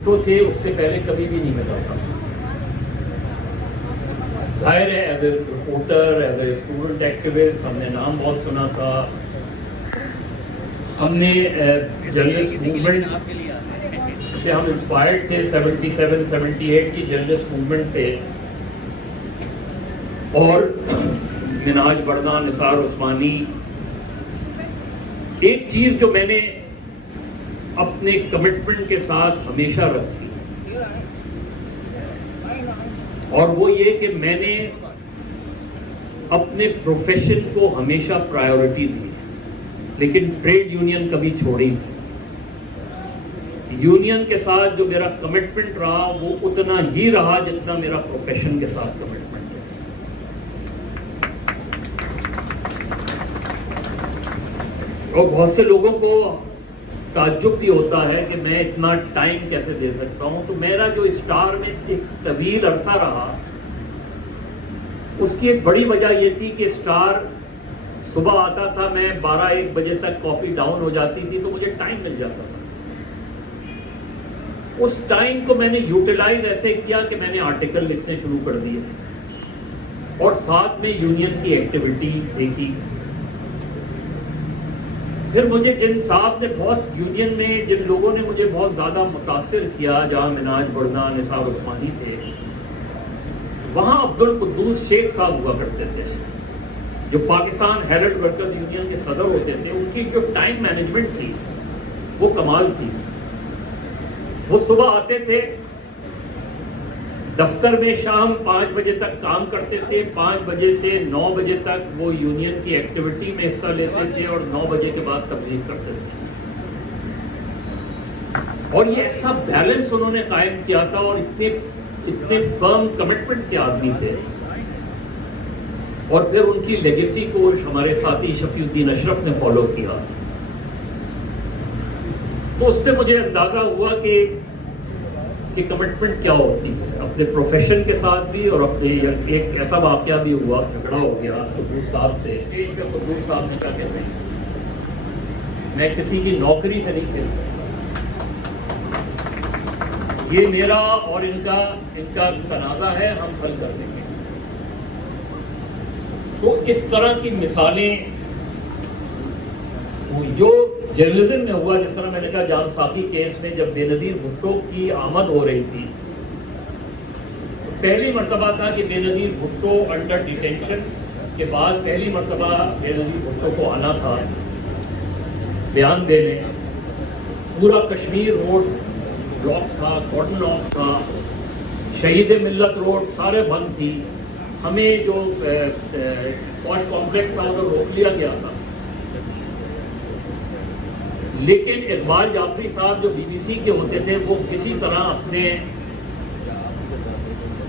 تو سے اس سے پہلے کبھی بھی نہیں ملا تھا. ظاہر ہے as a reporter, as a student activist ہم نے نام بہت سنا تھا. ہم نے جرنلسٹ موومنٹ سے ہم انسپائرڈ تھے 77 78 کی جرنلسٹ موومنٹ سے, اور منہاج بڑھنا, نثار عثمانی. ایک چیز جو میں نے اپنے کمٹمنٹ کے ساتھ ہمیشہ رکھی, اور وہ یہ کہ میں نے اپنے پروفیشن کو ہمیشہ پرائیورٹی دی, لیکن ٹریڈ یونین کبھی چھوڑی نہیں. یونین کے ساتھ جو میرا کمٹمنٹ رہا وہ اتنا ہی رہا جتنا میرا پروفیشن کے ساتھ کمٹمنٹ ہے. اور بہت سے لوگوں کو تعجب بھی ہوتا ہے کہ میں اتنا ٹائم کیسے دے سکتا ہوں. تو میرا جو اسٹار میں ایک طویل عرصہ رہا, اس کی ایک بڑی وجہ یہ تھی کہ اسٹار صبح آتا تھا, میں 12-1 بجے تک کاپی ڈاؤن ہو جاتی تھی تو مجھے ٹائم مل جاتا تھا. اس ٹائم کو میں نے یوٹیلائز ایسے کیا کہ میں نے آرٹیکل لکھنے شروع کر دیے, اور ساتھ میں یونین کی ایکٹیویٹی دیکھی. پھر مجھے جن صاحب نے بہت یونین میں جن لوگوں نے مجھے بہت زیادہ متاثر کیا, جہاں منہاج بڑھنا, نثار عثمانی تھے, وہاں عبدالقدوس شیخ صاحب ہوا کرتے تھے جو پاکستان ہیرلڈ ورکرز یونین کے صدر ہوتے تھے. ان کی جو ٹائم مینجمنٹ تھی وہ کمال تھی. وہ صبح آتے تھے دفتر میں, شام 5 بجے تک کام کرتے تھے, 5 بجے سے 9 بجے تک وہ یونین کی ایکٹیویٹی میں حصہ لیتے تھے, اور 9 بجے کے بعد تبلیغ کرتے تھے. اور یہ ایسا بیلنس انہوں نے قائم کیا تھا, اور اتنے فرم کمٹمنٹ کے آدمی تھے. اور پھر ان کی لیگیسی کو ہمارے ساتھی شفیع الدین اشرف نے فالو کیا. تو اس سے مجھے اندازہ ہوا کہ کمٹمنٹ کیا ہوتی ہے اپنے پروفیشن کے ساتھ بھی. اور اپنے ایک ایسا واقعہ بھی ہوا, جھگڑا ہو گیا قدوس صاحب سے. اسٹیج پہ قدوس صاحب نے کہا کہتے ہیں میں کسی کی نوکری سے نہیں کھیل سکتا, یہ میرا اور ان کا تنازع ہے, ہم حل کر دیں گے. تو اس طرح کی مثالیں جو جرنلزم میں ہوا, جس طرح میں نے کہا جان ساقی کیس میں جب بے نظیر بھٹو کی آمد ہو رہی تھی, پہلی مرتبہ تھا کہ بے نظیر بھٹو انڈر ڈیٹینشن کے بعد پہلی مرتبہ بے نظیر بھٹو کو آنا تھا بیان دینے. پورا کشمیر روڈ بلاک تھا, کارڈن آف تھا, شہید ملت روڈ سارے بند تھی. ہمیں جو اسکواش کمپلیکس تھا ادھر روک لیا گیا تھا. لیکن اقبال جعفری صاحب جو بی بی سی کے ہوتے تھے, وہ کسی طرح اپنے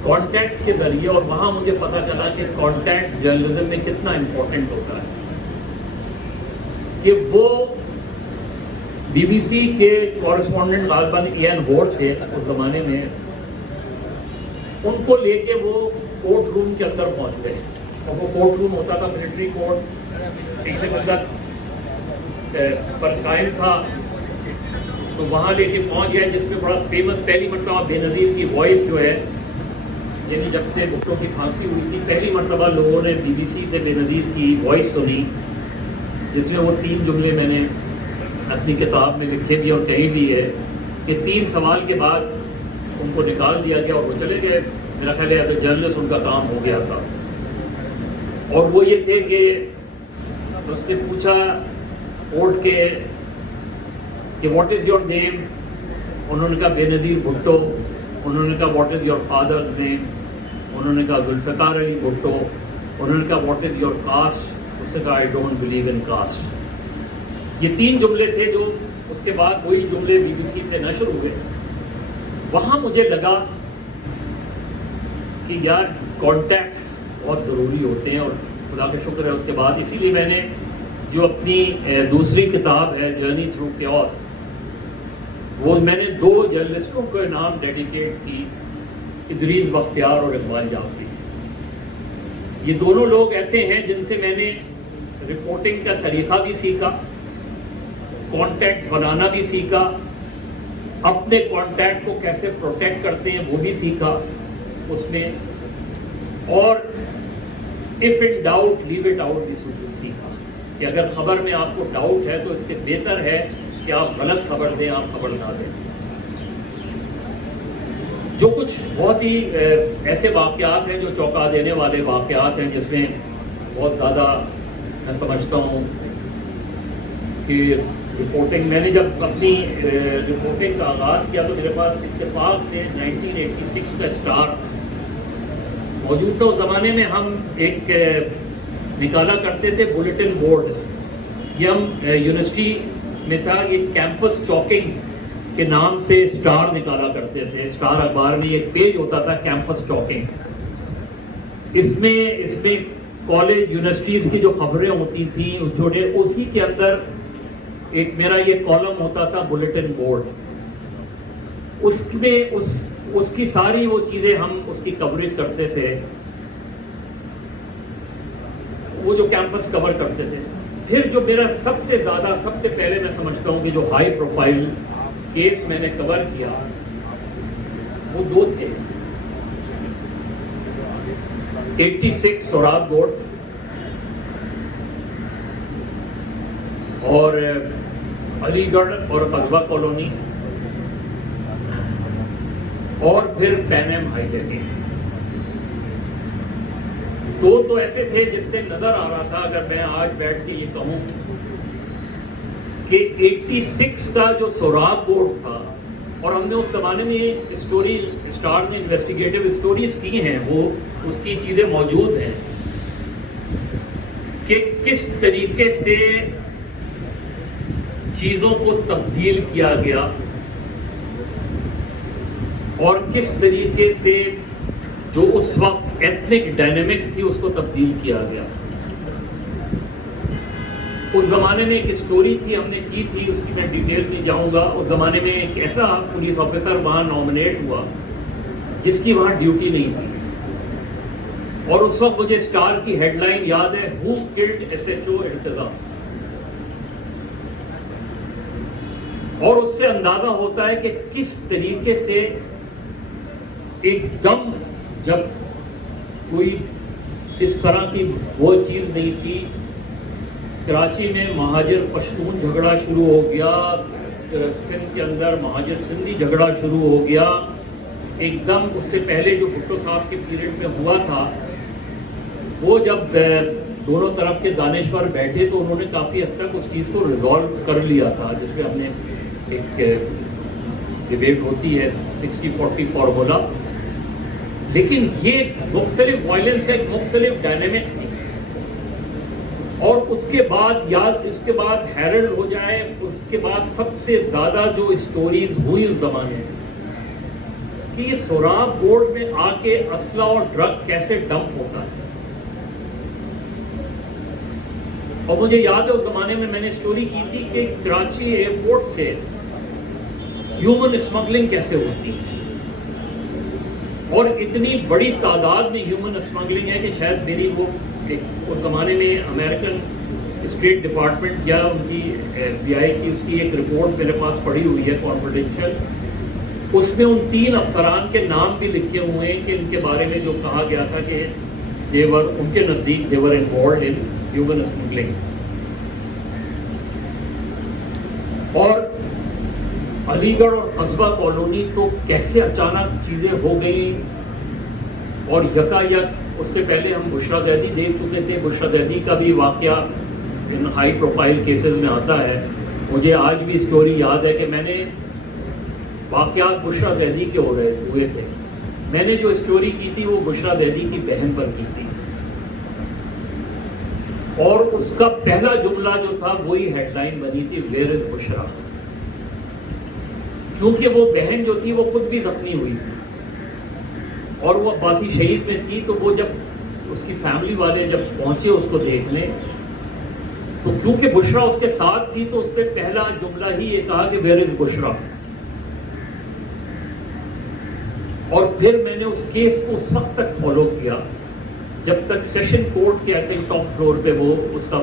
کانٹیکٹس کے ذریعے, اور وہاں مجھے پتا چلا کہ کانٹیکٹس جرنلزم میں کتنا امپورٹنٹ ہوتا ہے, کہ وہ بی بی سی کے کورسپونڈنٹ غالباً ایئن ہورڈ تھے اس زمانے میں. ان کو لے کے وہ کورٹ روم کے اندر پہنچ گئے, اور وہ کورٹ روم ہوتا تھا ملٹری کورٹ, ایک مدت پر قائم تھا. تو وہاں لے کے پہنچ گئے, جس میں بڑا فیمس پہلی مرتبہ بے نظیر کی وائس جو ہے, یعنی جب سے بھٹو کی پھانسی ہوئی تھی پہلی مرتبہ لوگوں نے بی بی سی سے بے نظیر کی وائس سنی, جس میں وہ 3 جملے میں نے اپنی کتاب میں لکھے بھی اور کہیں بھی ہے کہ 3 سوال کے بعد ان کو نکال دیا گیا اور وہ چلے گئے. میرا خیال ہے تو جرنلسٹ ان کا کام ہو گیا تھا. اور وہ یہ تھے کہ اس نے پوچھا کورٹ کے کہ واٹ از یور نیم, انہوں نے کہا بے نظیر بھٹو. انہوں نے کہا what is your father name, انہوں نے کہا ذوالفقار علی بھٹو. انہوں نے کہا واٹ از یور کاسٹ, اس نے کہا I don't believe in cost. یہ 3 جملے تھے جو اس کے بعد وہی جملے بی بی سی سے نشر ہوئے. وہاں مجھے لگا کہ یار کانٹیکٹس بہت ضروری ہوتے ہیں, اور خدا کا شکر ہے اس کے بعد اسی لیے میں نے جو اپنی دوسری کتاب ہے جرنی تھرو کیوس, وہ میں نے 2 جرنلسٹوں کو نام ڈیڈیکیٹ کی, ادریس بختیار اور اقبال جعفری. یہ دونوں لوگ ایسے ہیں جن سے میں نے رپورٹنگ کا طریقہ بھی سیکھا, کانٹیکٹس بنانا بھی سیکھا, اپنے کانٹیکٹ کو کیسے پروٹیکٹ کرتے ہیں وہ بھی سیکھا اس میں، اور if in doubt leave it out بھی سیکھا کہ اگر خبر میں آپ کو ڈاؤٹ ہے تو اس سے بہتر ہے کہ آپ غلط خبر دیں، آپ خبر نہ دیں۔ جو کچھ بہت ہی ایسے واقعات ہیں جو چونکا دینے والے واقعات ہیں، جس میں بہت زیادہ میں سمجھتا ہوں کہ رپورٹنگ، میں نے جب اپنی رپورٹنگ کا آغاز کیا تو میرے پاس اتفاق سے 1986 کا اسٹار موجود تھا۔ اس زمانے میں ہم ایک نکالا کرتے تھے بلیٹن بورڈ، یہ ہم یونیورسٹی میں تھا، یہ کیمپس چاکنگ کے نام سے اسٹار نکالا کرتے تھے۔ اسٹار اخبار میں ایک پیج ہوتا تھا کیمپس چاکنگ، اس میں کالج یونیورسٹیز کی جو خبریں ہوتی تھیں چھوٹے، اسی کے اندر ایک میرا یہ کالم ہوتا تھا بلیٹن بورڈ، اس میں اس کی ساری وہ چیزیں ہم اس کی کوریج کرتے تھے، وہ جو کیمپس کور کرتے تھے۔ پھر جو میرا سب سے پہلے میں سمجھتا ہوں کہ جو ہائی پروفائل کیس میں نے کور کیا وہ دو تھے، 86 سوراب بورڈ اور علی گڑھ اور قصبہ کالونی، اور پھر پین ایم ہائی جیکنگ۔ دو تو ایسے تھے جس سے نظر آ رہا تھا، اگر میں آج بیٹھ کے یہ کہوں کہ 86 کا جو سوراب بورڈ تھا، اور ہم نے اس زمانے میں اسٹوری اسٹار نے انویسٹیگیٹو اسٹوریز کی ہیں، وہ اس کی چیزیں موجود ہیں کہ کس طریقے سے چیزوں کو تبدیل کیا گیا اور کس طریقے سے جو اس وقت ایتھنک ڈائنامکس تھی اس کو تبدیل کیا گیا۔ اس زمانے میں ایک اسٹوری تھی ہم نے کی تھی، اس کی میں ڈیٹیل نہیں جاؤں گا۔ اس زمانے میں ایک ایسا پولیس آفیسر وہاں نامنیٹ ہوا جس کی وہاں ڈیوٹی نہیں تھی، اور اس وقت مجھے اسٹار کی ہیڈ لائن یاد ہے، who killed S H O Murtaza, اور اس سے اندازہ ہوتا ہے کہ کس طریقے سے ایک دم جب کوئی اس طرح کی وہ چیز نہیں تھی، کراچی میں مہاجر پشتون جھگڑا شروع ہو گیا، سندھ کے اندر مہاجر سندھی جھگڑا شروع ہو گیا ایک دم۔ اس سے پہلے جو بھٹو صاحب کے پیریڈ میں ہوا تھا، وہ جب دونوں طرف کے دانشور بیٹھے تو انہوں نے کافی حد تک اس چیز کو ریزالو کر لیا تھا، جس پہ ہم نے ایک ڈیبیٹ ہوتی ہے 60-40 فارمولا، لیکن یہ مختلف وائلنس کا ایک مختلف ڈائنامکس تھی۔ اور اس کے بعد ہیرلڈ ہو جائے، اس کے بعد سب سے زیادہ جو اسٹوریز ہوئی اس زمانے میں کہ یہ سوراب بورڈ میں آ کے اسلحہ اور ڈرگ کیسے ڈمپ ہوتا ہے۔ اور مجھے یاد ہے اس زمانے میں نے اسٹوری کی تھی کہ کراچی ایئرپورٹ سے ہیومن اسمگلنگ کیسے ہوتی ہے، اور اتنی بڑی تعداد میں ہیومن اسمگلنگ ہے کہ شاید میری وہ اس زمانے میں امریکن اسٹیٹ ڈپارٹمنٹ یا ان کی ایف بی آئی کی اس کی ایک رپورٹ میرے پاس پڑی ہوئی ہے کانفیڈینشیل، اس میں ان 3 افسران کے نام بھی لکھے ہوئے ہیں کہ ان کے بارے میں جو کہا گیا تھا کہ ان کے نزدیک they were involved in human smuggling۔ اور علی گڑھ اور قصبہ کالونی تو کیسے اچانک چیزیں ہو گئیں، اور یکا یک اس سے پہلے ہم بشرا زیدی دیکھ چکے تھے۔ بشرا زیدی کا بھی واقعہ ان ہائی پروفائل کیسز میں آتا ہے۔ مجھے آج بھی اسٹوری یاد ہے کہ میں نے واقعات بشرا زیدی کے ہوئے تھے، میں نے جو اسٹوری کی تھی وہ بشرا زیدی کی بہن پر کی تھی، اور اس کا پہلا جملہ جو تھا وہی ہیڈ لائن بنی تھی، ویئر از بشرا، کیونکہ وہ بہن جو تھی وہ خود بھی زخمی ہوئی تھی اور وہ عباسی شہید میں تھی۔ تو وہ جب اس کی فیملی والے جب پہنچے اس کو دیکھنے، تو کیونکہ بشرا اس کے ساتھ تھی تو اس نے پہلا جملہ ہی یہ کہا کہ ویئر از بشرا۔ اور پھر میں نے اس کیس کو اس وقت تک فالو کیا جب تک سیشن کورٹ کے ٹاپ فلور پہ وہ اس کا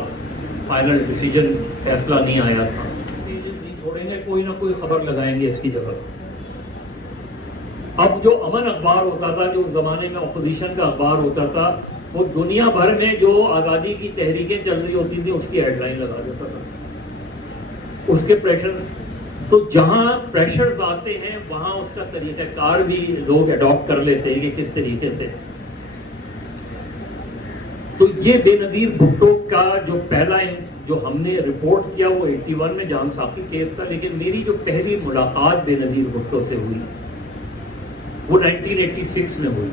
فائنل ڈیسیجن فیصلہ نہیں آیا تھا۔ چھوڑیں گے, کوئی نہ کوئی خبر لگائیں گے اس کی جگہ. اب جو امن اخبار ہوتا تھا, جو اس زمانے میں اپوزیشن کا اخبار ہوتا تھا, وہ دنیا بھر میں جو آزادی کی تحریکیں چل رہی ہوتی تھیں اس کی ہیڈ لائن لگا دیتا تھا. اس کے پریشر, تو جہاں پریشرز آتے ہیں وہاں اس کا طریقہ کار بھی لوگ اڈاپٹ کر لیتے ہیں کہ کس طریقے سے. تو یہ بے نظیر بھٹو کا جو پہلا جو ہم نے رپورٹ کیا وہ 81 میں جان ساقی کیس تھا, لیکن میری جو پہلی ملاقات بے نظیر بھٹو سے ہوئی وہ 1986 میں ہوئی,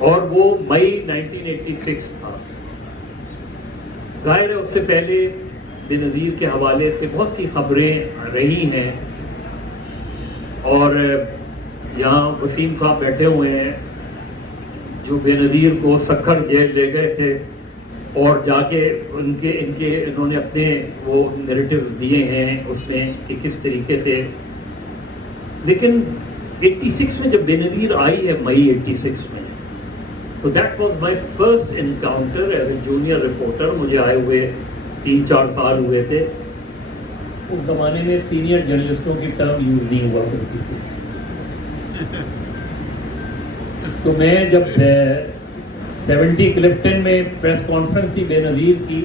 اور وہ مئی 1986 تھا. ظاہر ہے اس سے پہلے بے نظیر کے حوالے سے بہت سی خبریں رہی ہیں, اور یہاں وسیم صاحب بیٹھے ہوئے ہیں جو بے نظیر کو سکھر جیل لے گئے تھے, اور جا کے انہوں نے اپنے وہ نیریٹیوز دیے ہیں اس میں کہ کس طریقے سے. لیکن 86 میں جب بے نظیر آئی ہے مئی 86 میں, تو that was my first encounter as a junior reporter. مجھے آئے ہوئے 3-4 سال ہوئے تھے. اس زمانے میں سینئر جرنلسٹوں کی ٹرم یوز نہیں ہوا کرتی تھی. تو میں جب 70 کلفٹن میں پریس کانفرنس تھی بے نظیر کی,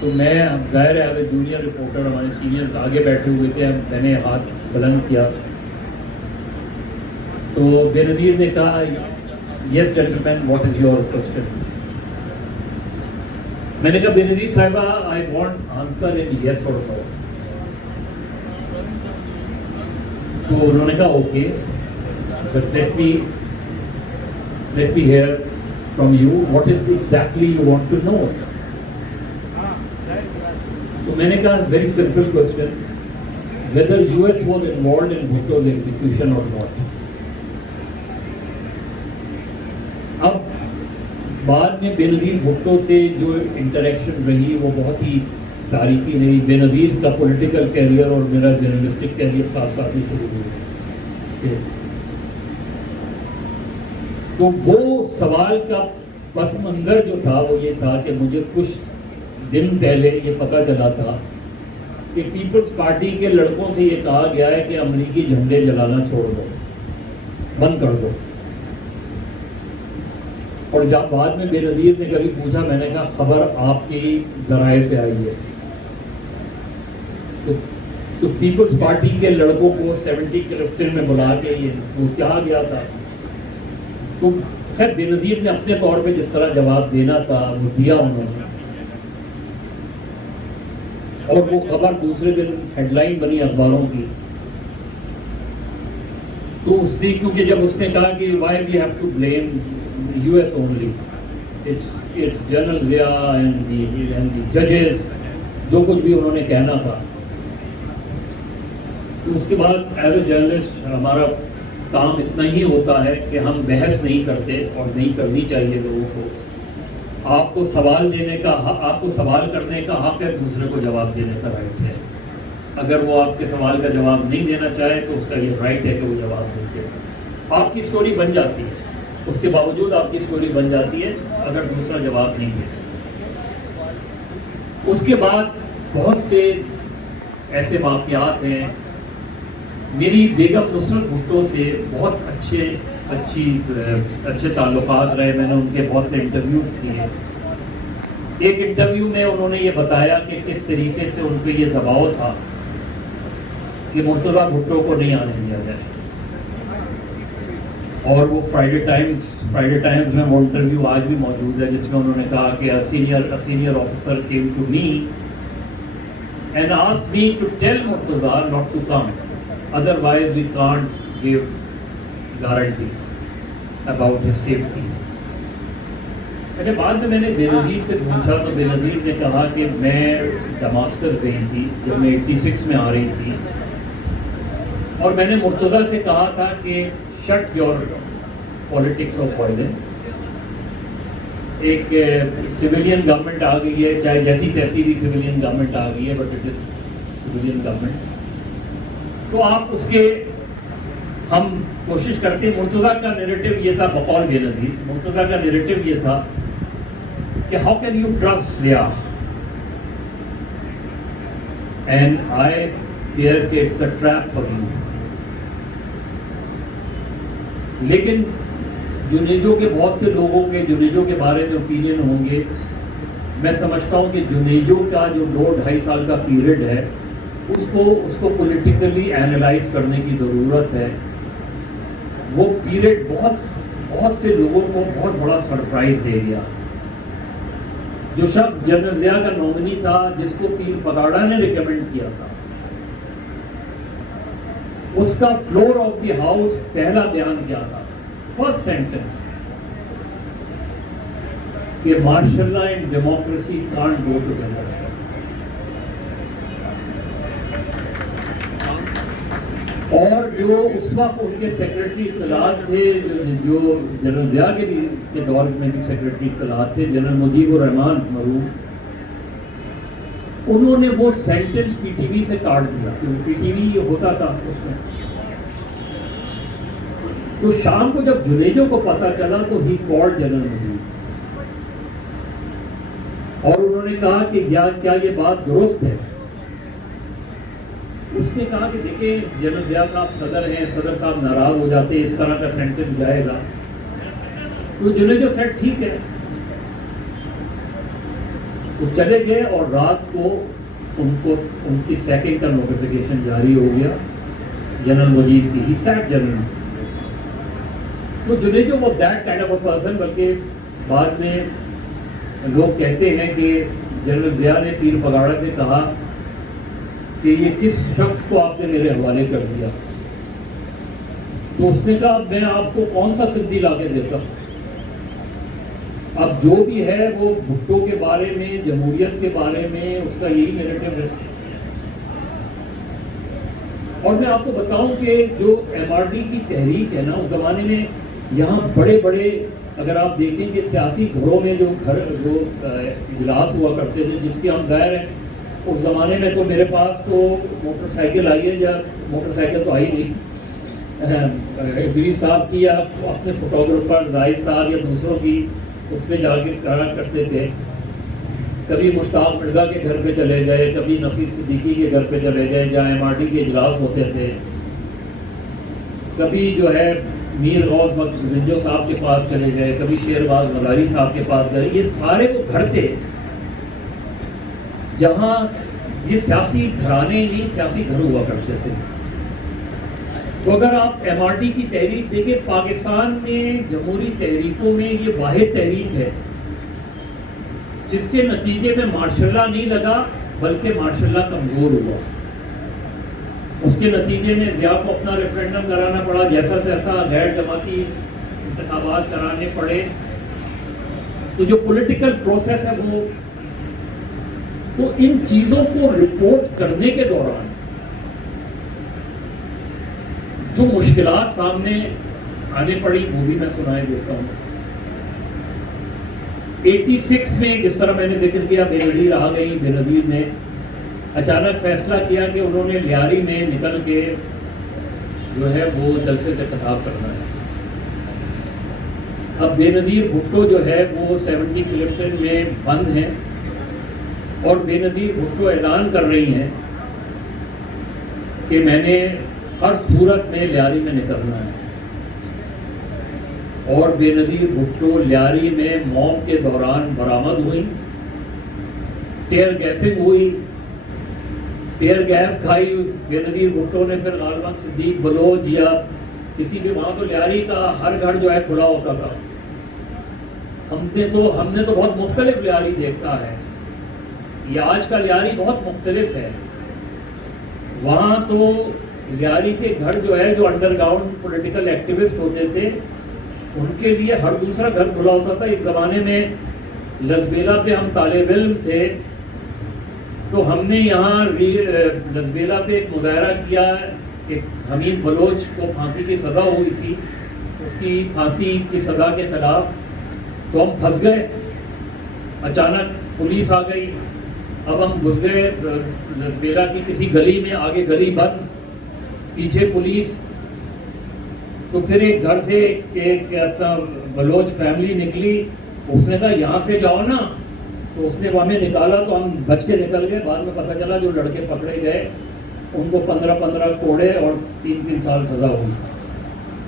تو میں ظاہر ہے ایز اے جونیئر رپورٹر, ہمارے سینئرز آگے بیٹھے ہوئے تھے, میں نے ہاتھ بلند کیا تو بے نظیر نے کہا yes gentleman what is your question. میں نے کہا بے نظیر صاحبہ آئی وانٹ آنسر ان یس اور نو. تو انہوں نے کہا okay but let me hear from you what is exactly you want to know. تو میں نے کہا very simple question, whether US was involved in Bhutto's execution or not. اب بعد میں بے نظیر بھٹو سے جو انٹریکشن رہی وہ بہت ہی تاریخی رہی. بے نظیر کا پولیٹیکل کیریئر اور میرا جرنلسٹک کیریئر ساتھ ساتھ ہی شروع ہوئے. تو وہ سوال کا پس منظر جو تھا وہ یہ تھا کہ مجھے کچھ دن پہلے یہ پتہ چلا تھا کہ پیپلز پارٹی کے لڑکوں سے یہ کہا گیا ہے کہ امریکی جھنڈے جلانا چھوڑ دو, بند کر دو. اور جب بعد میں بے نظیر نے کبھی پوچھا, میں نے کہا خبر آپ کی ذرائع سے آئی ہے. تو پیپلز پارٹی کے لڑکوں کو 70 کلفٹن میں بلا کے یہ وہ کہا گیا تھا. تو خیر بے نظیر نے اپنے طور پہ جس طرح جواب دینا تھا وہ دیا انہوں نے, اور وہ خبر دوسرے دن ہیڈ لائن بنی اخباروں کی. تو اس نے, کیونکہ جب اس نے کہا کہ why we have to blame US only, it's General Zia and the judges, جو کچھ بھی انہوں نے کہنا تھا. تو اس کے بعد ایز اے جرنلسٹ ہمارا کام اتنا ہی ہوتا ہے کہ ہم بحث نہیں کرتے, اور نہیں کرنی چاہیے لوگوں کو. آپ کو سوال دینے کا, آپ کو سوال کرنے کا حق ہے, دوسرے کو جواب دینے کا رائٹ ہے. اگر وہ آپ کے سوال کا جواب نہیں دینا چاہے تو اس کا یہ رائٹ ہے کہ وہ جواب دے. آپ کی اسٹوری بن جاتی ہے, اس کے باوجود آپ کی اسٹوری بن جاتی ہے اگر دوسرا جواب نہیں دے. اس کے بعد بہت سے ایسے واقعات ہیں. میری بیگم نصرت بھٹو سے بہت اچھے تعلقات رہے. میں نے ان کے بہت سے انٹرویوز کیے. ایک انٹرویو میں انہوں نے یہ بتایا کہ کس طریقے سے ان پہ یہ دباؤ تھا کہ مرتضیٰ بھٹو کو نہیں آنے دیا جائے. اور وہ فرائیڈے ٹائمز میں وہ انٹرویو آج بھی موجود ہے جس میں انہوں نے کہا کہ senior officer came to me and asked me to tell Murtaza not to come, otherwise we can't give guarantee about his safety. اچھا, بعد میں نے بے نظیر سے پوچھا تو بے نظیر نے کہا کہ میں ڈماسکس گئی تھی جب میں 86 میں آ رہی تھی, اور میں نے مرتضیٰ سے کہا تھا کہ shut your politics of violence. ایک سویلین گورنمنٹ آ گئی ہے, چاہے جیسی تیسی بھی سویلین گورنمنٹ آ گئی ہے, but it is civilian government. تو آپ اس کے ہم کوشش کرتے ہیں. مرتضیٰ کا نیریٹو یہ تھا, بقول بے نظیر, مرتضیٰ کا نیریٹو یہ تھا کہ ہاؤ کین یو ٹرسٹ زیا, and I fear that it's a trap for you. لیکن جنیجو کے بہت سے لوگوں کے جنیجو کے بارے میں اوپینین ہوں گے. میں سمجھتا ہوں کہ جنیجو کا جو 2-2.5 سال کا پیریڈ ہے اس کو پولیٹیکلی اینالائز کرنے کی ضرورت ہے. وہ پیریڈ بہت سے لوگوں کو بہت بڑا سرپرائز دے گیا. جو شخص جنرل ضیاء کا نومنی تھا, جس کو پیر پگاڑا نے ریکمینڈ کیا تھا, اس کا فلور آف دی ہاؤس پہلا بیان کیا تھا, فرسٹ سینٹنس, کہ martial law and democracy can't go together. اور جو اس وقت ان کے سیکرٹری اطلاعات تھے, جو جنرل ضیاء کے دور میں بھی سیکرٹری اطلاعات تھے, جنرل مجیب الرحمان مرحوم, انہوں نے وہ سینٹنس پی ٹی وی سے کاٹ دیا, کیونکہ پی ٹی وی ہوتا تھا اس میں. تو شام کو جب جنیجو کو پتا چلا تو ہی کالڈ جنرل مجیب, اور انہوں نے کہا کہ کیا یہ بات درست ہے. اس نے کہا کہ دیکھیں جنرل ضیاء صاحب صدر ہیں, صدر صاحب ناراض ہو جاتے ہیں, اس طرح کا سینٹنس جائے گا. تو جنیجو سیٹ ٹھیک ہے. وہ چلے گئے اور رات کو ان کی سیکنگ کا نوٹیفیکیشن جاری ہو گیا جنرل مجیب کی, ہی سیٹ جنرل. تو Junejo was that kind of a person. بلکہ بعد میں لوگ کہتے ہیں کہ جنرل ضیاء نے پیر پگاڑا سے کہا کہ یہ کس شخص کو آپ نے میرے حوالے کر دیا. تو اس نے کہا میں آپ کو کون سا سدھی لا کے دیتا ہوں, اب جو بھی ہے وہ بھٹو کے بارے میں, جمہوریت کے بارے میں اس کا یہی نیریٹو ہے. اور میں آپ کو بتاؤں کہ جو ایم آر ڈی کی تحریک ہے نا, اس زمانے میں یہاں بڑے اگر آپ دیکھیں کہ سیاسی گھروں میں جو اجلاس ہوا کرتے تھے, جس کے ہم ظاہر ہیں اس زمانے میں تو میرے پاس تو موٹر سائیکل آئی ہے, یا موٹر سائیکل تو آئی نہیں, ادریس صاحب کی یا اپنے فوٹوگرافر زاہد صاحب یا دوسروں کی اس پہ جا کے کرا کرتے تھے. کبھی مشتاق مرزا کے گھر پہ چلے گئے, کبھی نفیس صدیقی کے گھر پہ چلے گئے جہاں ایم آر ڈی کے اجلاس ہوتے تھے, کبھی جو ہے میر غوث زنجو صاحب کے پاس چلے گئے, کبھی شیرباز مداری صاحب کے پاس گئے. یہ سارے وہ گھر تھے جہاں یہ سیاسی گھرانے نہیں, سیاسی گھر ہوا کرتے تھے. تو اگر آپ ایم آر ڈی کی تحریک دیکھیں, پاکستان میں جمہوری تحریکوں میں یہ واحد تحریک ہے جس کے نتیجے میں مارشل لا نہیں لگا بلکہ مارشل لا کمزور ہوا. اس کے نتیجے میں ضیاء کو اپنا ریفرینڈم کرانا پڑا, جیسا تیسا غیر جماعتی انتخابات کرانے پڑے. تو جو پولیٹیکل پروسیس ہے وہ, تو ان چیزوں کو رپورٹ کرنے کے دوران جو مشکلات سامنے آنے پڑی وہ بھی میں سنائے دیتا ہوں. 86 میں جس طرح میں نے ذکر کیا, بے نظیر آ گئی. بے نظیر نے اچانک فیصلہ کیا کہ انہوں نے لیاری میں نکل کے جو ہے وہ جلسے سے خطاب کرنا ہے. اب بے نظیر بھٹو جو ہے وہ 70 کلپٹن میں بند ہیں, اور بے نظیر بھٹو اعلان کر رہی ہیں کہ میں نے ہر صورت میں لیاری میں نکلنا ہے. اور بے نظیر بھٹو لیاری میں موم کے دوران برآمد ہوئی, ٹیئر گیسنگ ہوئی, ٹیئر گیس کھائی بے نظیر بھٹو نے. پھر غالباً صدیق بلوچ یا کسی بھی, وہاں تو لیاری کا ہر گھر جو ہے کھلا ہوتا تھا. ہم نے تو بہت مختلف لیاری دیکھا ہے, یہ آج کا لیاری بہت مختلف ہے. وہاں تو لیاری کے گھر جو ہے, جو انڈر گراؤنڈ پولیٹیکل ایکٹیوسٹ ہوتے تھے, ان کے لیے ہر دوسرا گھر کھلا ہوتا تھا. ایک زمانے میں لسبیلا پہ ہم طالب علم تھے, تو ہم نے یہاں لسبیلا پہ ایک مظاہرہ کیا. ایک حمید بلوچ کو پھانسی کی سزا ہوئی تھی, اس کی پھانسی کی سزا کے خلاف. تو ہم پھنس گئے, اچانک پولیس آ گئی. اب ہم گھس گئے لسبیلا کی کسی گلی میں, آگے گلی بند, پیچھے پولیس. تو پھر ایک گھر سے ایک بلوچ فیملی نکلی, اس نے کہا یہاں سے جاؤ نا. تو اس نے ہمیں نکالا تو ہم بچ کے نکل گئے. بعد میں پتہ چلا جو لڑکے پکڑے گئے ان کو 15 کوڑے اور 3 سال سزا ہوئی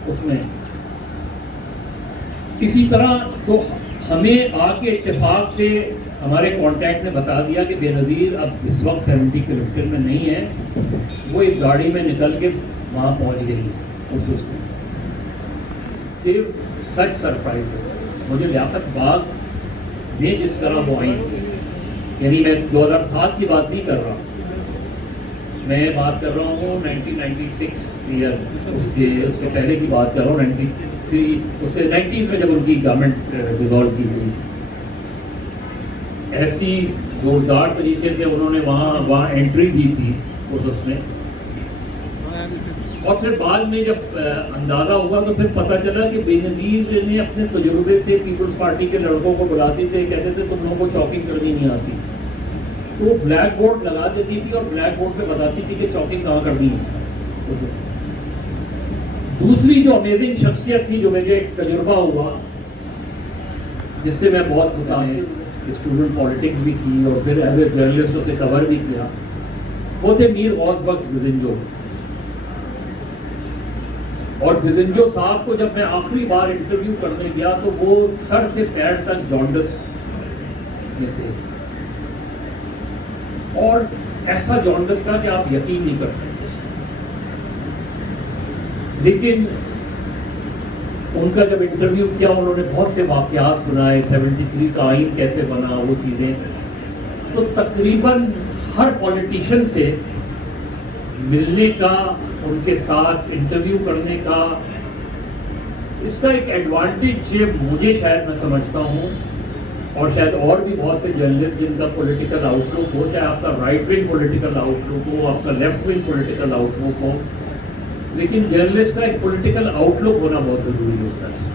اس میں. اسی طرح تو ہمیں آ کے اتفاق سے ہمارے کانٹیکٹ نے بتا دیا کہ بے نظیر اب اس وقت 70 کلومیٹر میں نہیں ہے. وہ ایک گاڑی میں نکل کے وہاں پہنچ گئی اس میں. پھر سچ سرپرائز مجھے لیاقت باغ میں جس طرح وہ آئی تھی, یعنی میں 2007 کی بات نہیں کر رہا, میں بات کر رہا ہوں 1996 ایئر, اس سے پہلے کی بات کر رہا ہوں 93, اس سے 90s میں جب ان کی گورنمنٹ ڈیزالو کی ہوئی. ایسی زوردار طریقے سے انہوں نے وہاں انٹری دی تھی اس میں. اور پھر بعد میں جب اندازہ ہوا تو پھر پتہ چلا کہ بے نظیر نے اپنے تجربے سے پیپلز پارٹی کے لڑکوں کو بلاتے تھے, کہتے تھے تم لوگوں کو چاکنگ کرنی نہیں آتی. تو وہ بلیک بورڈ لگا دیتی تھی اور بلیک بورڈ پہ بتاتی تھی کہ چاکنگ کہاں کرنی ہے. دوسری جو امیزنگ شخصیت تھی جو مجھے ایک تجربہ ہوا جس سے میں بہت متاثر, اسٹوڈنٹ پالیٹکس بھی کی اور پھر ایز اے جرنلسٹ اسے کور بھی کیا, وہ تھے میر غوث بخش بزنجو. اور بزنجو صاحب کو جب میں آخری بار انٹرویو کرنے گیا تو وہ سر سے پیر تک جانڈس میں تھے, اور ایسا جانڈس تھا کہ آپ یقین نہیں کر سکتے. لیکن ان کا جب انٹرویو کیا انہوں نے بہت سے واقعات سنائے, 73 کا آئین کیسے بنا, وہ چیزیں. تو تقریباً ہر پولیٹیشین سے ملنے کا, ان کے ساتھ انٹرویو کرنے کا, اس کا ایک ایڈوانٹیج مجھے شاید میں سمجھتا ہوں, اور شاید اور بھی بہت سے جرنلسٹ جن کا پولیٹیکل آؤٹ لک ہو, چاہے آپ کا رائٹ ونگ پولیٹیکل آؤٹ لک ہو, آپ کا لیفٹ ونگ پولیٹیکل آؤٹ لک ہو, لیکن جرنلسٹ کا ایک پولیٹیکل آؤٹ لک ہونا بہت ضروری ہوتا ہے.